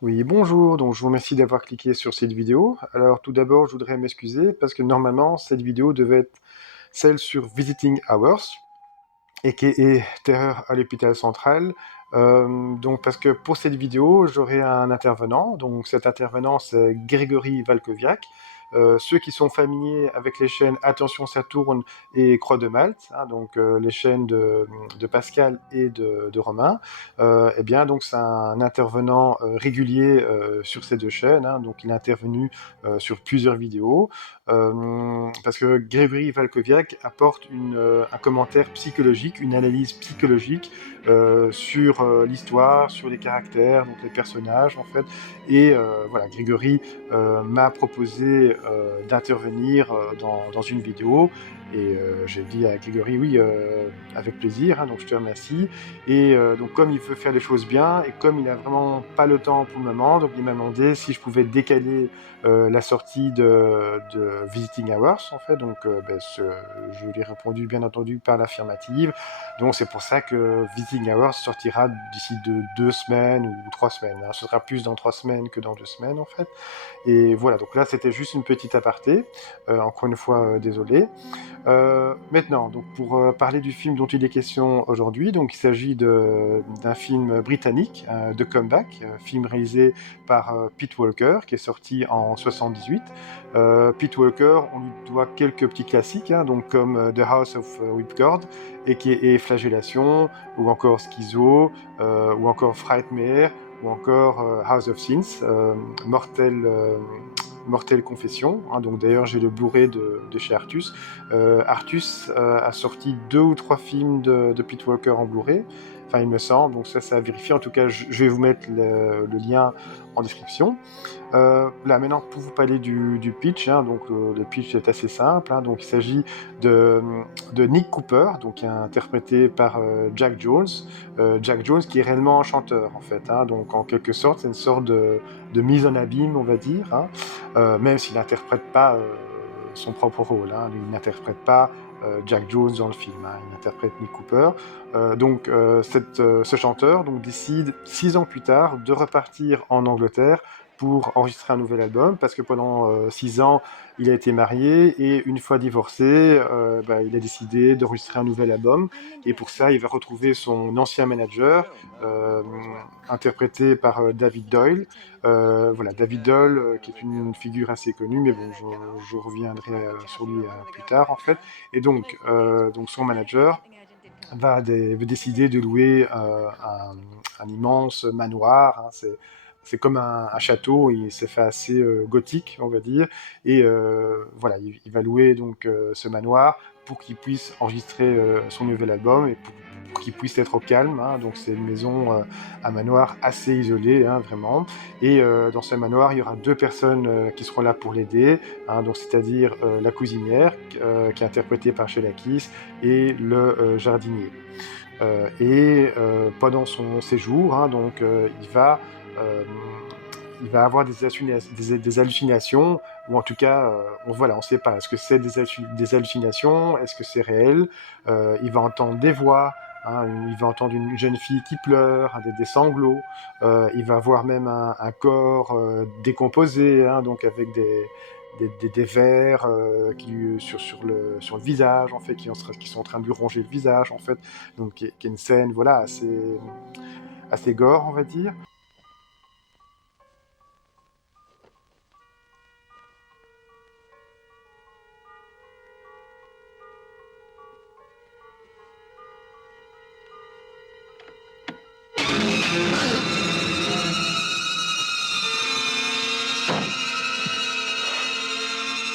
Oui, bonjour, donc je vous remercie d'avoir cliqué sur cette vidéo. Alors tout d'abord, je voudrais m'excuser parce que normalement, cette vidéo devait être celle sur Visiting Hours, et qui est Terreur à l'hôpital central. Donc parce que pour cette vidéo, j'aurai un intervenant, donc cet intervenant c'est Grégory Valkoviak. Ceux qui sont familiers avec les chaînes Attention ça tourne et Croix de Malte, hein, donc les chaînes de Pascal et de Romain, eh bien donc c'est un intervenant régulier sur ces deux chaînes, hein, donc il est intervenu sur plusieurs vidéos, parce que Grégory Valkoviak apporte un commentaire psychologique, une analyse psychologique sur l'histoire, sur les caractères, donc les personnages en fait. Et voilà, Grégory m'a proposé d'intervenir dans une vidéo. Et j'ai dit à Grégory, oui, avec plaisir, hein, donc je te remercie. Et donc comme il veut faire les choses bien, et comme il n'a vraiment pas le temps pour le moment, donc il m'a demandé si je pouvais décaler la sortie de Visiting Hours, en fait. Donc je lui ai répondu, bien entendu, par l'affirmative. Donc c'est pour ça que Visiting Hours sortira d'ici 2 semaines ou 3 semaines, hein. Ce sera plus dans 3 semaines que dans 2 semaines, en fait. Et voilà, donc là, c'était juste une petite aparté. Encore une fois, désolé. Maintenant, donc pour parler du film dont il est question aujourd'hui, donc il s'agit d'un film britannique, de Comeback, film réalisé par Pete Walker, qui est sorti en 78. Pete Walker, on lui doit quelques petits classiques, hein, donc comme The House of Whipcord, et Flagellation, ou encore Schizo, ou encore Frightmare, ou encore House of Sins, Mortelle Confession, hein, donc d'ailleurs j'ai le Blu-ray de chez Artus. Artus a sorti 2 ou 3 films de Pete Walker en Blu-ray, enfin il me semble, donc ça à vérifier. En tout cas, je vais vous mettre le lien en description. Là maintenant, pour vous parler du pitch, hein, donc le pitch est assez simple, hein, donc il s'agit de, Nick Cooper, donc qui est interprété par Jack Jones. Jack Jones qui est réellement un chanteur en fait, hein, donc en quelque sorte c'est une sorte de mise en abîme, on va dire, hein, même s'il n'interprète pas son propre rôle, hein, il n'interprète pas Jack Jones dans le film, hein, il interprète Nick Cooper. Ce chanteur donc, décide 6 ans plus tard de repartir en Angleterre pour enregistrer un nouvel album, parce que pendant 6 ans, il a été marié, et une fois divorcé, il a décidé d'enregistrer un nouvel album, et pour ça, il va retrouver son ancien manager, euh, interprété par David Doyle. Voilà, David Doyle, qui est une figure assez connue, mais bon, je reviendrai sur lui plus tard, en fait. Et donc son manager va décider de louer un immense manoir, hein, c'est comme un château, il s'est fait assez gothique, on va dire, et voilà, il va louer donc ce manoir pour qu'il puisse enregistrer son nouvel album, et pour qu'il puisse être au calme, hein. Donc c'est une maison, un manoir assez isolé, hein, vraiment. Et dans ce manoir, il y aura 2 personnes qui seront là pour l'aider, hein, donc c'est-à-dire la cuisinière, qui est interprétée par Sheila Keith, et le jardinier. Et pendant son séjour, hein, donc euh, il va avoir des hallucinations, ou en tout cas, voilà, on ne sait pas. Est-ce que c'est des hallucinations? Est-ce que c'est réel? Il va entendre des voix. Hein, il va entendre une jeune fille qui pleure, hein, des sanglots. Il va voir même un corps décomposé, hein, donc avec des vers sur le visage, en fait, qui sont en train de lui ronger le visage, en fait. Donc, qui est une scène, voilà, assez gore, on va dire.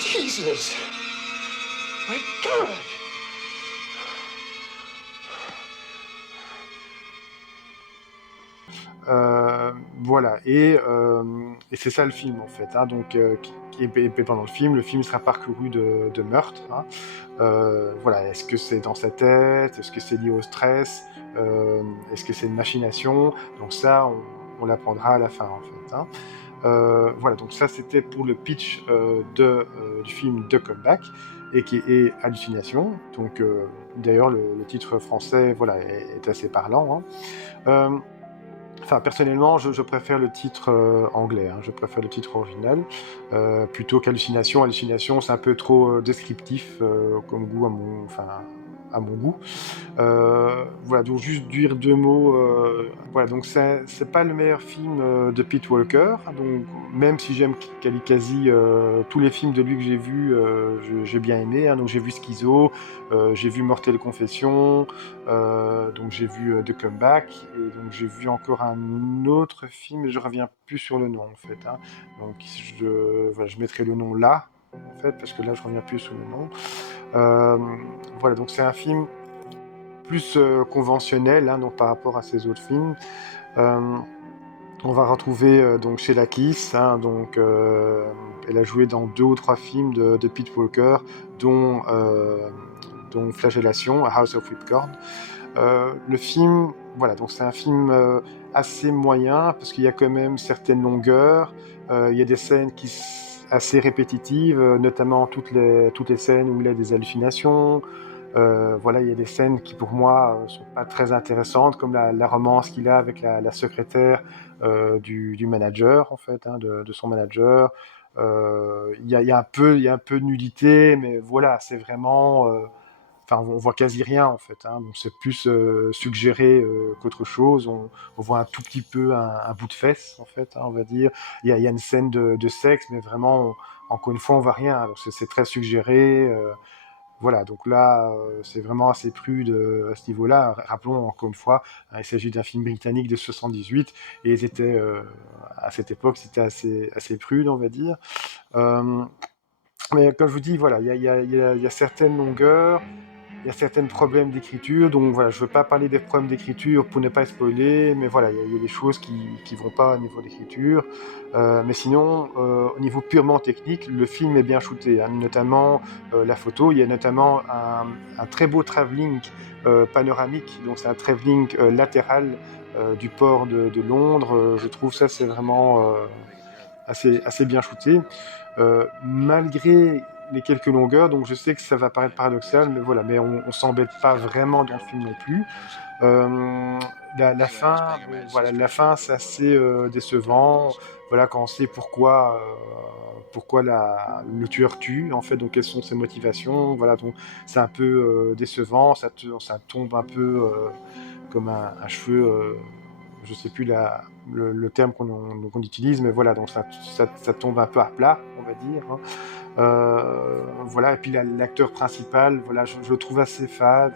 Jesus! My God! Voilà, et c'est ça le film en fait, hein, donc et pendant le film sera parcouru de meurtres, hein. Voilà, est-ce que c'est dans sa tête? Est-ce que c'est lié au stress? Est-ce que c'est une machination? Donc ça, on l'apprendra à la fin en fait, hein. Voilà, donc ça c'était pour le pitch du film The Comeback, et qui est Hallucination. Donc d'ailleurs le titre français, voilà, est assez parlant, hein. Enfin, personnellement, je préfère le titre anglais, hein, je préfère le titre original, plutôt qu'Hallucination. Hallucination, c'est un peu trop descriptif comme goût à mon goût. Voilà, donc juste dire deux mots. Voilà, donc c'est pas le meilleur film de Pete Walker. Donc même si j'aime quasi tous les films de lui que j'ai vus, j'ai bien aimé. Hein. Donc j'ai vu Schizo, j'ai vu Mortelle Confession, donc j'ai vu The Comeback, et donc j'ai vu encore un autre film, mais je reviens plus sur le nom en fait. Hein. Donc voilà, je mettrai le nom là en fait, parce que là je reviens plus sur le nom. Euh, voilà, donc c'est un film plus conventionnel hein, donc par rapport à ses autres films. Euh, on va retrouver donc Sheila Keith, hein, donc elle a joué dans 2 ou 3 films de Pete Walker, dont, dont Flagellation, A House of Whipcord. Le film, voilà, donc c'est un film assez moyen parce qu'il y a quand même certaines longueurs. Il y a des scènes assez répétitives, notamment toutes les scènes où il a des hallucinations. Voilà, il y a des scènes qui pour moi sont pas très intéressantes, comme la romance qu'il a avec la secrétaire du manager en fait, hein, de son manager. Il y a il y a un peu de nudité, mais voilà, c'est vraiment enfin, on voit quasi rien en fait, hein, donc c'est plus suggéré qu'autre chose. On voit un tout petit peu un bout de fesse en fait, hein, on va dire. Il y a une scène de sexe, mais vraiment, encore une fois, on voit rien. Donc c'est très suggéré. Voilà, donc là, c'est vraiment assez prude à ce niveau-là. Rappelons encore une fois, hein, il s'agit d'un film britannique de 78 et ils étaient à cette époque, c'était assez prude, on va dire. Euh, mais comme je vous dis, voilà, il y a certaines longueurs, il y a certains problèmes d'écriture, donc voilà, je veux pas parler des problèmes d'écriture pour ne pas spoiler, mais voilà, il y a des choses qui vont pas au niveau d'écriture. Mais sinon, au niveau purement technique, le film est bien shooté, hein, notamment la photo. Il y a notamment un très beau travelling panoramique, donc c'est un travelling latéral du port de Londres. Je trouve ça c'est vraiment assez bien shooté. Malgré les quelques longueurs, donc je sais que ça va paraître paradoxal, mais voilà, mais on s'embête pas vraiment dans le film non plus. Euh, la fin, bon, voilà, la fin c'est assez décevant. Voilà, quand on sait pourquoi le tueur tue, en fait, donc quelles sont ses motivations. Voilà, donc c'est un peu décevant. Ça tombe un peu comme un cheveu. Je sais plus le terme qu'on utilise, mais voilà, donc ça tombe un peu à plat, on va dire. Hein. Voilà, et puis l'acteur principal, voilà, je le trouve assez fade,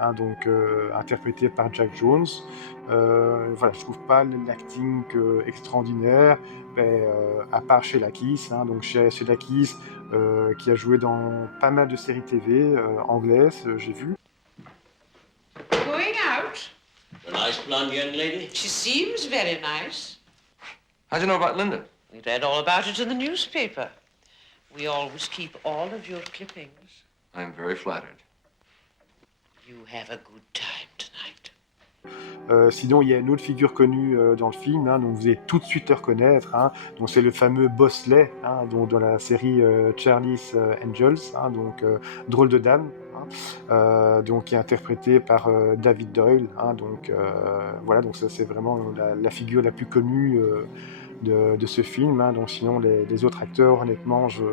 hein, donc interprété par Jack Jones. Voilà, je trouve pas l'acting extraordinaire, mais, à part chez Lakis, hein, donc chez Lakis, qui a joué dans pas mal de séries TV anglaises, j'ai vu. Going out? A nice blonde young lady. She seems very nice. How'd you know about Linda? We read all about it in the newspaper. We always keep all of your clippings. I'm very flattered. You have a good time tonight. Sinon, il y a une autre figure connue dans le film, hein, donc vous allez tout de suite le reconnaître. Hein, donc c'est le fameux Bosley, hein, dans la série Charlie's Angels, hein, donc Drôle de dame, hein, donc qui est interprété par David Doyle. Hein, donc voilà, donc ça c'est vraiment la figure la plus connue de ce film. Hein, donc sinon les autres acteurs, honnêtement, je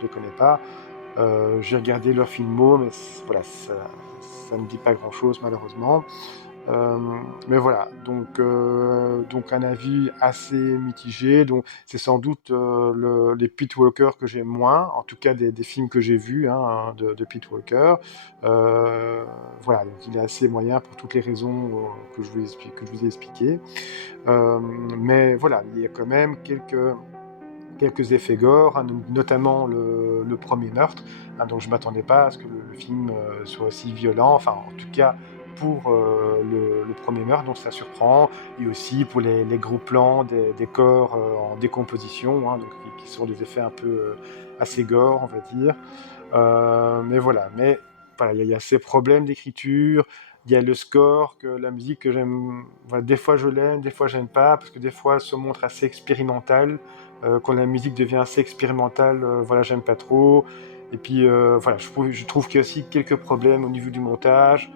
les connais pas. J'ai regardé leur filmo, mais voilà, ça ne dit pas grand-chose malheureusement. Mais voilà, donc un avis assez mitigé. Donc c'est sans doute les Pete Walker que j'aime moins, en tout cas des films que j'ai vus hein, de Pete Walker. Voilà, donc il est assez moyen pour toutes les raisons que je vous ai expliquées. Mais voilà, il y a quand même quelques effets gore, hein, notamment le premier meurtre. Hein, donc je m'attendais pas à ce que le film soit aussi violent, enfin en tout cas pour le premier meurtre, donc ça surprend, et aussi pour les gros plans des corps en décomposition, hein, donc, qui sont des effets un peu assez gore, on va dire. Mais voilà, il y a ces problèmes d'écriture, il y a le score, la musique que j'aime. Voilà, des fois je l'aime, des fois j'aime pas, parce que des fois elle se montre assez expérimentale. Quand la musique devient assez expérimentale, voilà, j'aime pas trop. Et puis voilà, je trouve qu'il y a aussi quelques problèmes au niveau du montage.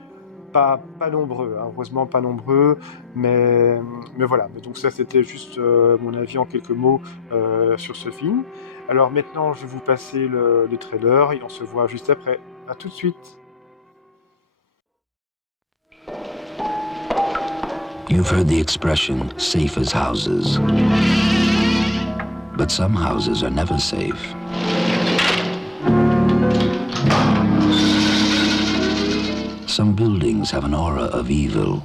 pas nombreux, hein, heureusement pas nombreux, mais voilà. Donc ça, c'était juste mon avis en quelques mots sur ce film. Alors maintenant, je vais vous passer le trailer et on se voit juste après. À tout de suite. You've heard the expression, safe as houses. But some houses are never safe. Some buildings have an aura of evil,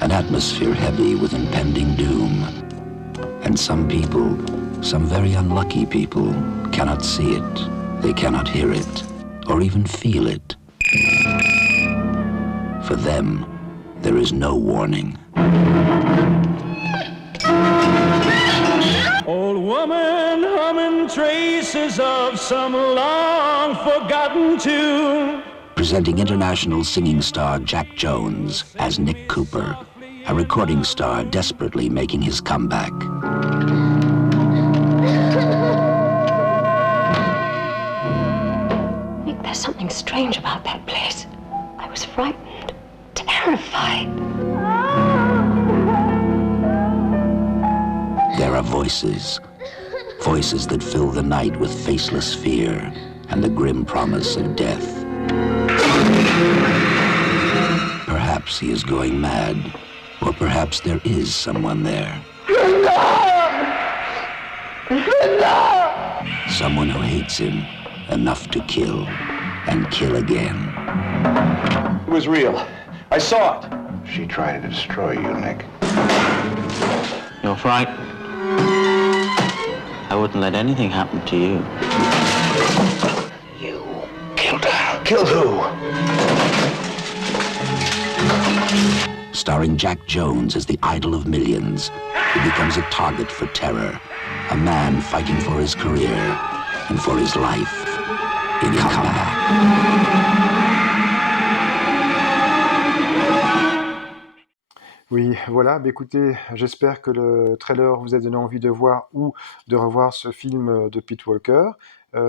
an atmosphere heavy with impending doom. And some people, some very unlucky people, cannot see it, they cannot hear it, or even feel it. For them, there is no warning. Old woman humming traces of some long forgotten tune. Presenting international singing star Jack Jones as Nick Cooper, a recording star desperately making his comeback. Nick, there's something strange about that place. I was frightened, terrified. There are voices, voices that fill the night with faceless fear and the grim promise of death. Perhaps he is going mad, or perhaps there is someone there. Someone who hates him enough to kill and kill again. It was real. I saw it. She tried to destroy you, Nick. You're frightened. I wouldn't let anything happen to you. You killed her. Killed who? Starring Jack Jones as the idol of millions, who becomes a target for terror, a man fighting for his career and for his life in comeback. Oui, voilà, écoutez, j'espère que le trailer vous a donné envie de voir ou de revoir ce film de Pete Walker.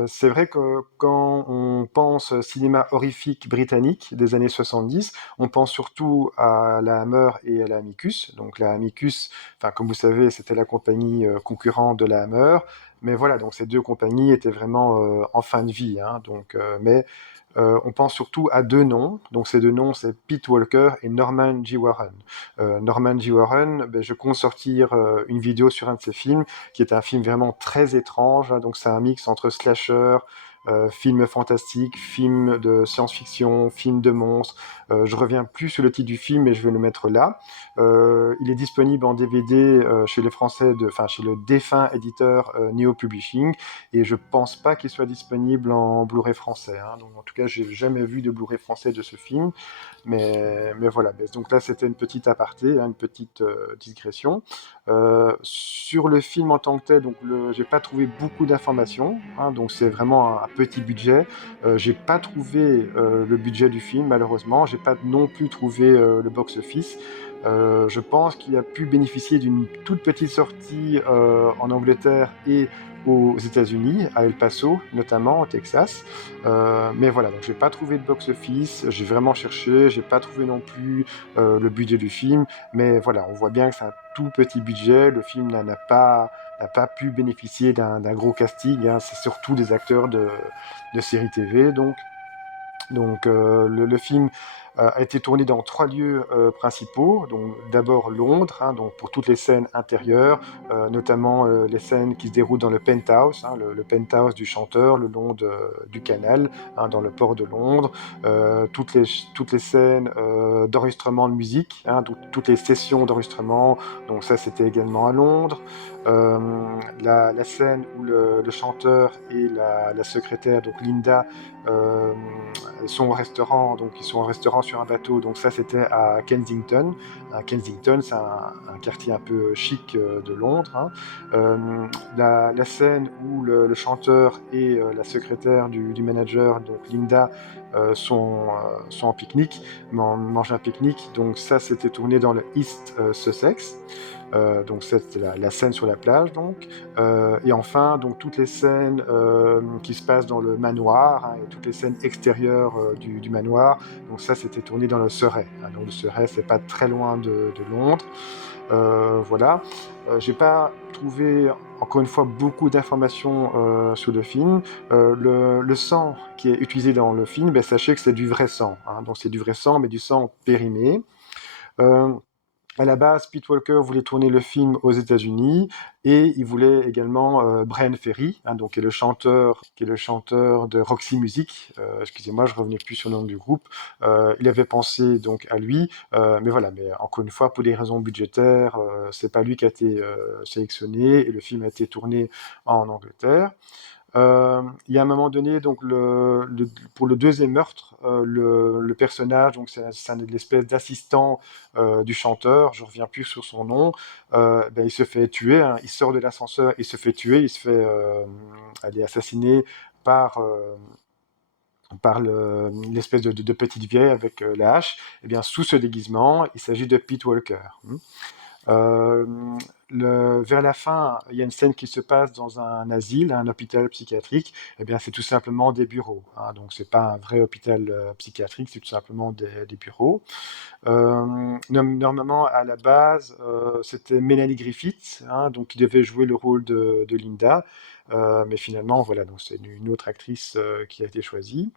C'est vrai que quand on pense cinéma horrifique britannique des années 70, on pense surtout à la Hammer et à la Amicus. Donc la Amicus, enfin, comme vous savez, c'était la compagnie concurrente de la Hammer. Mais voilà, donc ces deux compagnies étaient vraiment en fin de vie, hein, on pense surtout à deux noms. Donc ces deux noms, c'est Pete Walker et Norman J. Warren. Norman J. Warren, je compte sortir une vidéo sur un de ses films, qui est un film vraiment très étrange, hein. Donc c'est un mix entre slasher, film fantastique, film de science-fiction, film de monstres. Je reviens plus sur le titre du film, mais je vais le mettre là. Il est disponible en DVD chez les Français, chez le défunt éditeur Neo Publishing, et je pense pas qu'il soit disponible en Blu-ray français, hein. Donc en tout cas, j'ai jamais vu de Blu-ray français de ce film, mais voilà. Donc là, c'était une petite aparté, hein, une petite digression. Sur le film en tant que tel, donc j'ai pas trouvé beaucoup d'informations, hein, donc c'est vraiment un petit budget. J'ai pas trouvé le budget du film, malheureusement. J'ai pas non plus trouvé le box-office. Je pense qu'il a pu bénéficier d'une toute petite sortie en Angleterre et aux États-Unis, à El Paso notamment, au Texas. Mais voilà, donc j'ai pas trouvé de box-office, j'ai vraiment cherché, j'ai pas trouvé non plus le budget du film, mais voilà, on voit bien que c'est un tout petit budget, le film n'a pas pu bénéficier d'un gros casting, hein. C'est surtout des acteurs de séries TV, donc le film a été tourné dans 3 lieux principaux. Donc d'abord Londres, hein, donc pour toutes les scènes intérieures, notamment les scènes qui se déroulent dans le penthouse, hein, le penthouse du chanteur, le long du canal, hein, dans le port de Londres. Toutes les scènes d'enregistrement de musique, hein, toutes les sessions d'enregistrement, donc ça c'était également à Londres. La scène où le chanteur et la secrétaire, donc Linda, sont au restaurant, donc ils sont au restaurant sur un bateau, donc ça c'était à Kensington. Kensington, c'est un quartier un peu chic de Londres, hein. La scène où le chanteur et la secrétaire du manager, donc Linda, sont en pique-nique, mangent un pique-nique, donc ça c'était tourné dans le East Sussex. Donc c'est la scène sur la plage, donc. Et enfin, donc toutes les scènes qui se passent dans le manoir, hein, et toutes les scènes extérieures du manoir. Donc ça, c'était tourné dans le Surrey. Hein. Donc le Surrey, c'est pas très loin de Londres. Voilà. J'ai pas trouvé, encore une fois, beaucoup d'informations sur le film. Le sang qui est utilisé dans le film, ben, sachez que c'est du vrai sang. Hein. Donc c'est du vrai sang, mais du sang périmé. Euh, À la base, Pete Walker voulait tourner le film aux États-Unis et il voulait également Brian Ferry, hein, donc qui est le chanteur de Roxy Music. Excusez-moi, je revenais plus sur le nom du groupe. Il avait pensé donc à lui, mais voilà. Mais encore une fois, pour des raisons budgétaires, c'est pas lui qui a été sélectionné et le film a été tourné en Angleterre. Il y a un moment donné, donc pour le deuxième meurtre, le personnage, donc c'est l'espèce d'assistant du chanteur, je reviens plus sur son nom, ben, il se fait tuer, hein, il sort de l'ascenseur, il se fait tuer, il se fait aller assassiner par l'espèce de petite vieille avec la hache. Et bien sous ce déguisement, il s'agit de Pete Walker. Euh, Vers la fin, il y a une scène qui se passe dans un asile, un hôpital psychiatrique. Eh bien, c'est tout simplement des bureaux. Hein, donc, c'est pas un vrai hôpital psychiatrique, c'est tout simplement des bureaux. Normalement, à la base, c'était Melanie Griffith, hein, donc qui devait jouer le rôle de Linda. Mais finalement, voilà, donc c'est une autre actrice qui a été choisie.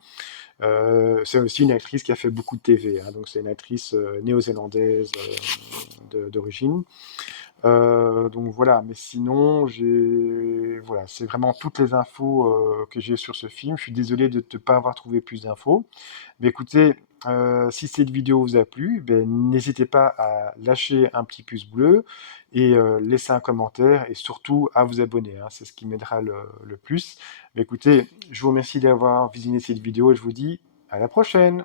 C'est aussi une actrice qui a fait beaucoup de TV, hein, donc c'est une actrice néo-zélandaise d'origine. Donc voilà, mais sinon, voilà, c'est vraiment toutes les infos que j'ai sur ce film. Je suis désolé de ne pas avoir trouvé plus d'infos. Mais écoutez, si cette vidéo vous a plu, ben, n'hésitez pas à lâcher un petit pouce bleu et laisser un commentaire et surtout à vous abonner. Hein, c'est ce qui m'aidera le plus. Mais écoutez, je vous remercie d'avoir visionné cette vidéo et je vous dis à la prochaine.